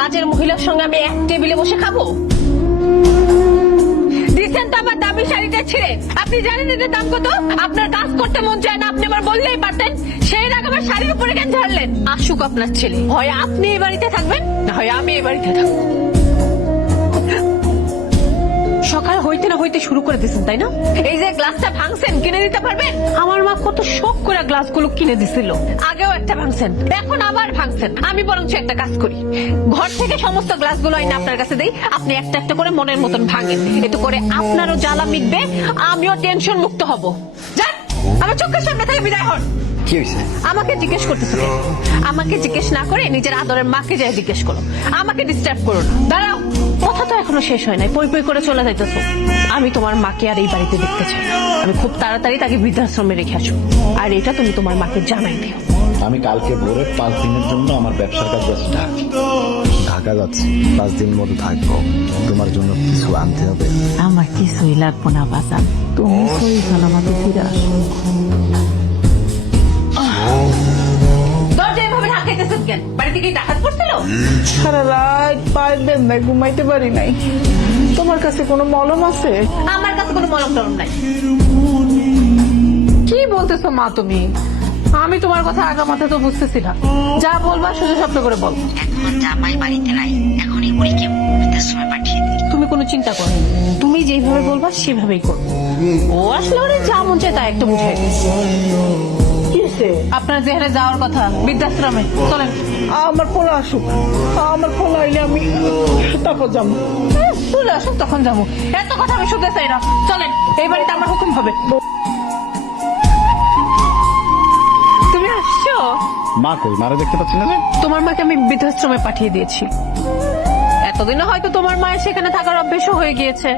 কাজের মহিলার সঙ্গে আমি এক টেবিলে বসে খাবো? দিচ্ছেন তো আমার দামি শাড়িটা ছিঁড়ে। আপনি জানেন এটার দাম কত? আপনার কাজ করতে মন চায় না, আপনি আমার বললেই পারতেন। সেই রাগ আমার শাড়ির উপরে কেন ঝাড়লেন? আসুক আপনার ছেলে, হয় আপনি এই বাড়িতে থাকবেন, না হয় আমি এই বাড়িতে থাকবো। সকাল হইতে না হইতে শুরু করে দিচ্ছেন, তাই না? এই যে গ্লাসটা ভাঙছেন, কিনে দিতে পারবেন? আমার মা কত শখ করে গ্লাসগুলো কিনে দিছিল। আগেও একটা ভাঙছেন, এখন আবার ভাঙছেন। আমি বরঞ্চ একটা কাজ করি, ঘর থেকে সমস্ত গ্লাসগুলো আইনা আপনার কাছে দেই, আপনি একটা একটা করে মনের মতন ভাঙেন। এতে করে আপনারও জ্বালা মিটবে, আমিও টেনশন মুক্ত হব। যান, আমার চোখের সামনে থেকে বিদায় হন। কি হয়েছে? আমাকে জিজ্ঞেস করতেছো কেন? আমাকে জিজ্ঞেস না করে নিজের আদরের মাকে যাই জিজ্ঞেস করো। আমাকে ডিস্টার্ব করো না। দাঁড়াও, কথা তো এখনো শেষ হয় নাই, পই পই করে চলে যাইতেছো। আমি তোমার মাকে আর এই বাড়িতে দেখতে চাই। আমি খুব তাড়াতাড়ি তাকে বৃদ্ধাশ্রমে রেখে আসবো, আর এটা তুমি তোমার মাকে জানাই দিও। আমি কালকে ভোরে 5 দিনের জন্য আমার ব্যবসার কাজ যাচ্ছি ঢাকা যাচ্ছি। 5 দিন মতো থাকবো। তোমার জন্য কিছু আনতে হবে। আমার কিছুই লাগবো না বাজান, তুমি সই সালামতে ফিরে আসো। দরজা এভাবে ঢাকাইতেছেন কেন? বাড়ি থেকে ডাকাত পড়ছিল? সারা রাত পায়ের বেদনায় ঘুমাইতে পারি নাই। তোমার কাছে কোনো মলম আছে? আমার কাছে কোনো মলম টলম নাই। কি বলতেছো মা তুমি? আমি তোমার কথা আগা মাথা তো বুঝতেছি না। যা বলবা সোজা শব্দ করে বল। এখন জামাই বাড়িতে নাই, এখনই বুড়িকে বৃদ্ধাশ্রমে পাঠিয়ে দিই। তুমি কোনো চিন্তা করো না, তুমি যেভাবে বলবা সেভাবেই করো। ও আসলে ওরে যা মন চায় তা একটা বুঝাই দিই। আপনার যেখানে যাওয়ার কথা বৃদ্ধাশ্রমে, চলেন। আমার পোলা আসুক, আমার পোলা আইলে আমি তারপর যাবো। চলে আসুন, তখন যাবো। এত কথা আমি শুনতে চাই না, চলেন। এই বাড়িতে আমার হুকুম হবে। তুমি আসছো? মা কই? মারা দেখতে পাচ্ছি না যে। তোমার মাকে আমি বৃদ্ধাশ্রমে পাঠিয়ে দিয়েছি। এতদিনে হয়তো তোমার মায়ের সেখানে থাকার অভ্যেস হয়ে গিয়েছে।